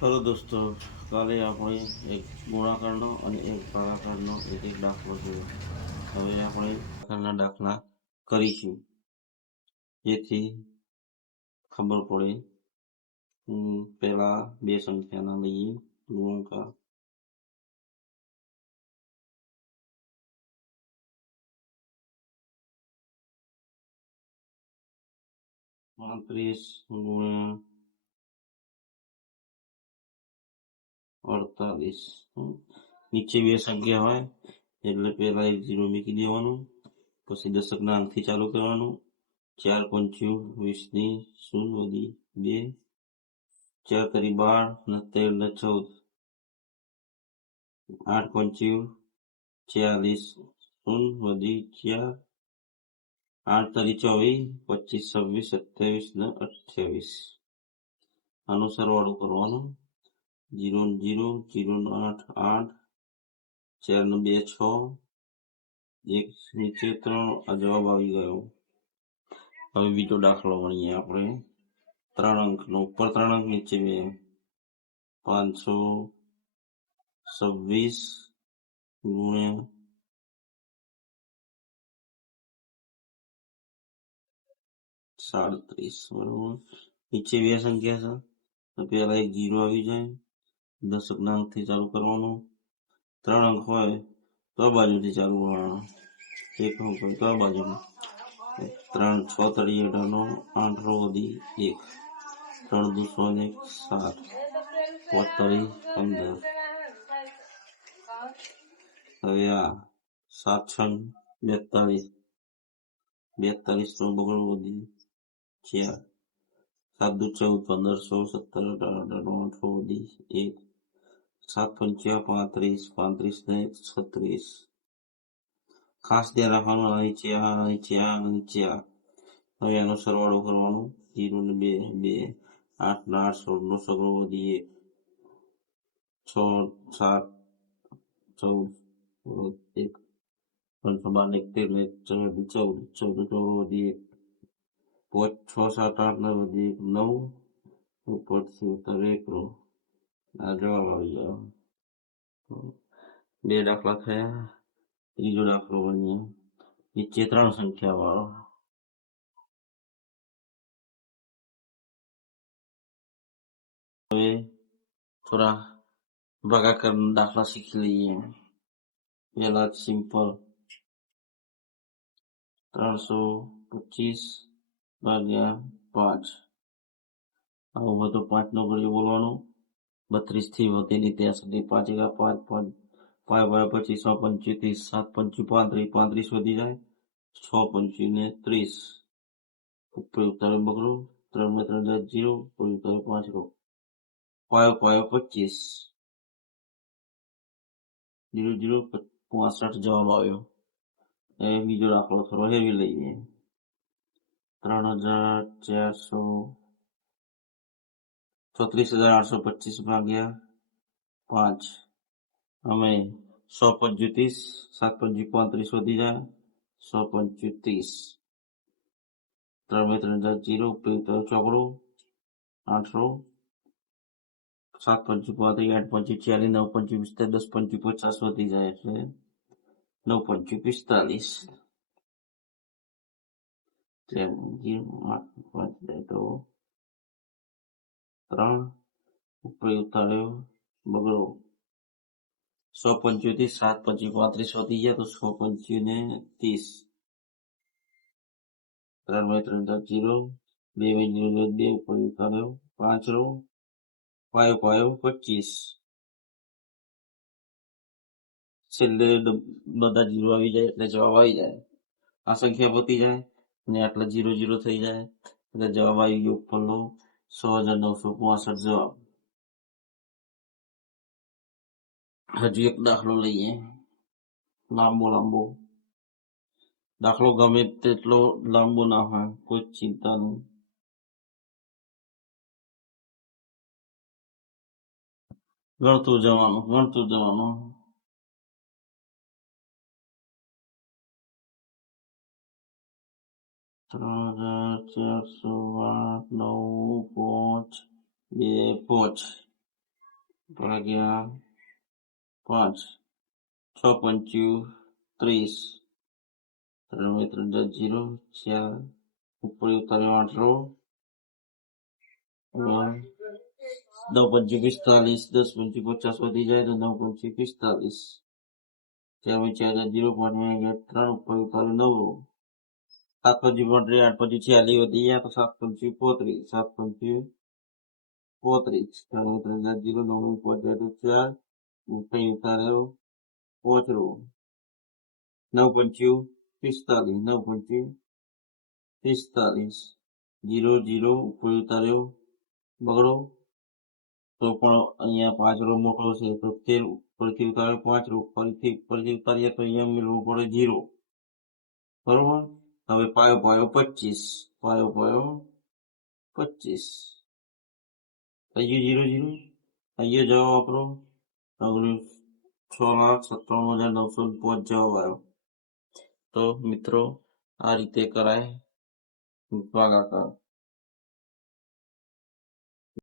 Hello દોસ્તો, કાલે આપણે એક ગુણાકારનો અને એક ભાગાકારનો એક દાખલો જોયો. હવે આપણે ભાગાકારના દાખલા કરીશું, જેથી ખબર પડે. પહેલા બે સંખ્યાના લઈએ ગુણાકાર. 35 ગુણ્યા 48. નીચે બે સંખ્યા હોય એટલે પહેલા એક 0 મૂકી દેવાનું, પછી દશકના અંકથી ચાલુ કરવાનું. 4 પંચું 20 ની 0 વધી 2, 4 તરી 12 ને 13 ને 14, 8 પંચું 40 0 વધી 4, 8 તરી 24, 25 26 27 ને 28. આનો સરવાળો કરવાનો. 0 ને 0, 0 ને 8 8, 4 ને 2 6, 1 નીચે 3. આ જવાબ આવી ગયો. હવે બીજો દાખલો ગણીએ આપણે. 3 અંકનો, ઉપર 3 અંક નીચે 2. 526 ગુણ્યા 37. બરોબર. નીચે બે સંખ્યા છે તો પહેલા એક 0 આવી જાય, દશકના અંકથી ચાલુ કરવાનું. 3 અંક હોય તો આ બાજુથી ચાલુ કરવાનું, 1 અંક હોય તો આ બાજુથી. 3 6 તળી 18, 8 રો વધી 1, 3 દુ 100 ને 7, 5 તળી 15. હવે આ 7 6 42, 42 નો બગડો વધી 4, 7 દુ 14, 15 16 17 18 18 વધી 1, 7 પંચ્યા 35, 35 ને 36. ખાસ ધ્યાન રાખવાનું, નીચે આ. હવે આનો સરવાળો કરવાનો. 0 ને 2 2, 8 ને 8 16 નો સગડો વધી 1, 6 7 14 1, 12 ને 13 ને 14 14 વધી 1, 5 6 7 8 ને વધી 9, ઉપરથી ઉતારે 1 રો. આ જવાબ આવી ગયો. બે દાખલા થયા. ત્રીજો દાખલો ગણીએ. નીચે 3 સંખ્યા વાળો. હવે થોડા ભાગાકાર દાખલા શીખી લઈએ. પહેલા સિમ્પલ. 325 ભાગ્યા 5. આવો બધો 5 નો ઘડિયો બોલવાનો. 32 થી વધેલી ત્યાં સુધી 5 × 5 5 × 25 125, 7 પંચું 35, 35 વધી જાય 6 પંચું ને 30. ઉપર ઉતારે બગડો. 3 ને 3 10 0, ઉપર ઉતારે 5 રો. 5 5 25, 0 0 65 જવાબ આવ્યો. એ બીજો દાખલો થોડો હેવી લઈએ. 34,825 ભાગ્યા 5. અમે 100 પંચું 30, 7 પંચું 35 વધી જાય 100 પંચું 30. 3 ને 3 10 0, ઉપર ઉતારે ચોકડો 8 રો. 7 પંચું 35, 8 પંચું 40, 9 પંચું 45, 10 પંચું 50 વધી જાય એટલે 9 પંચું 45. 8 5 તો 3, ઉપર ઉતાર્યો બગડો. 100 પંચું 30, 7 પંચું 35 વધી ગયા તો 100 પંચું ને 30. 3 ને 3 10 0, 2 0 2, ઉપર ઉતાર્યો 5 રો. 5 5 25. છેલ્લે બધા 0 આવી જાય એટલે જવાબ આવી જાય. આ સંખ્યા પતી જાય ને આટલા 0 0 થઈ જાય એટલે જવાબ આવી ગયો ઉપરનો 100,965 જવાબ. હજુ એક દાખલો લઈએ. લાંબો. દાખલો ગમે તેટલો લાંબો ના હોય, કોઈ ચિંતા નહીં. ગણતું જવાનું. 3,408 9 5 2 5. ભાગ્યા 5, 6 પંચ્યું 30, 3 3 0, 4 ઉપર ઉતાર્યો 8 રો, 9 પંચું 45, 10 પંચું 50 વધી જાય તો 9 પંચું 45, 4 4 0, 5 3 ઉપર ઉતાર્યો 9 રો, 7 પંચું 35, 8 પંચું 46 વધી ગયા તો 7 પંચું 35, 7 પંચું 35, 3 3 0, 9 5 તો 4 ઉપર ઉતાર્યો 5 રો, 9 પંચું 45, 9 પંચું 45, 0 0 ઉપર ઉતાર્યો બગડો તો પણ અહીંયા 5 રો મોકલો છે તો 13 ઉપરથી ઉતાર્યો 5 રો, ફરીથી ઉતારીએ તો અહીંયા મેળવવું પડે 0, બરોબર. હવે પાયો 25, પાયો 25, અહીંયા 0 0, અહીંયા જવાબ આપણો 6,97,905 જવાબ આવ્યો. તો મિત્રો આ રીતે કરાય ભાગાકાર.